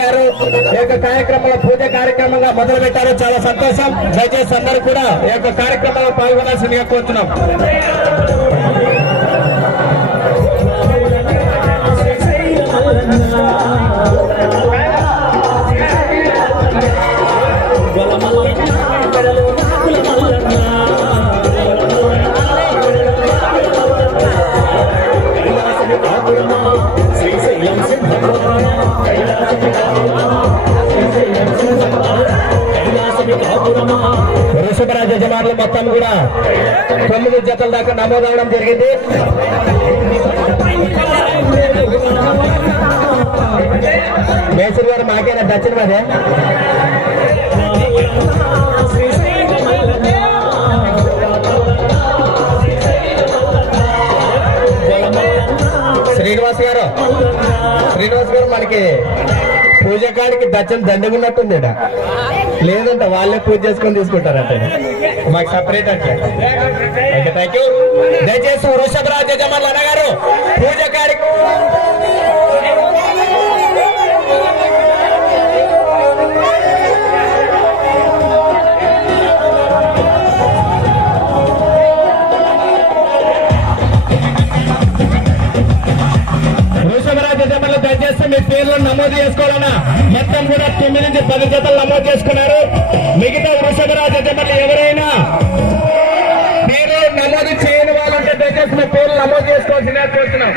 గారు ఈ యొక్క కార్యక్రమంలో పూజ కార్యక్రమంగా మొదలు పెట్టారు చాలా సంతోషం. దయచేసి అందరూ కూడా ఈ యొక్క కార్యక్రమంలో పాల్గొనాల్సిందిగా కోరుతున్నాం. గలమల్ల కార్లు మొత్తం కూడా తొమ్మిది జతల దాకా నమోదవడం జరిగింది. మేసరి గారు మాకేనా దచ్చిన మాదే? శ్రీనివాస్ గారు శ్రీనివాస్ గారు మనకి పూజ కాడికి దచ్చం దండగున్నట్టుంది లేదంట వాళ్ళే పూజ చేసుకొని తీసుకుంటారట. మాకు సపరేట్ అంటే థ్యాంక్ యూ దయచేసి వృషభరాజ జమల్ అన్నగారు పూజ కాడికి పేర్లను నమోదు చేసుకోవాలన్నా మొత్తం కూడా తొమ్మిది నుంచి పది జతలు నమోదు చేసుకున్నారు. మిగతా వృషభరాజ జతలు ఎవరైనా పేర్లు నమోదు చేయని వాళ్ళంటే దయచేసి మీ పేర్లు నమోదు చేసుకోవాల్సిందే కోరుతున్నాం.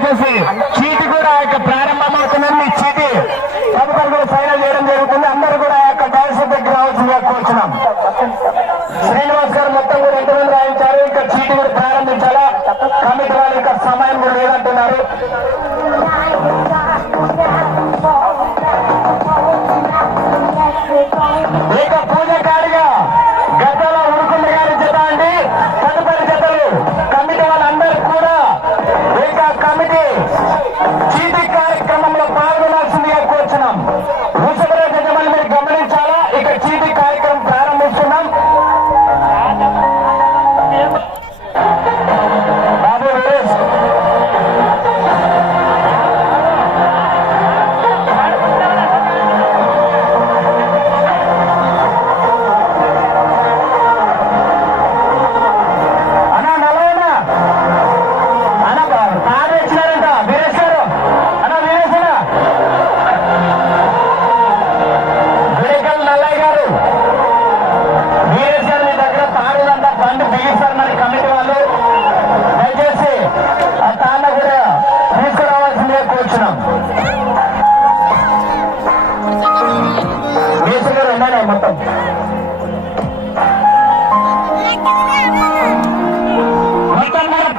Francisco.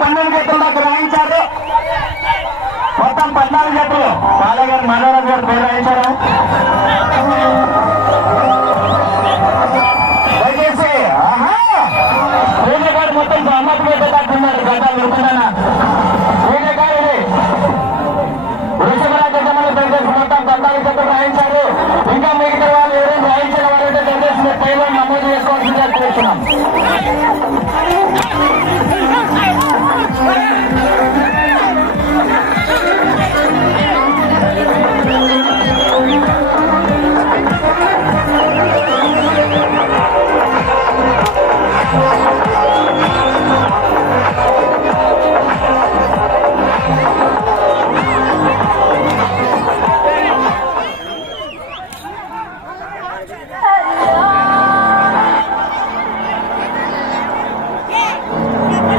పన్నెండు జట్లు నాకు రాయించారు. మొత్తం పద్నాలుగు జట్లు. బాలయ్య గారు మనోహర్ గారు పేరు రాయించారు?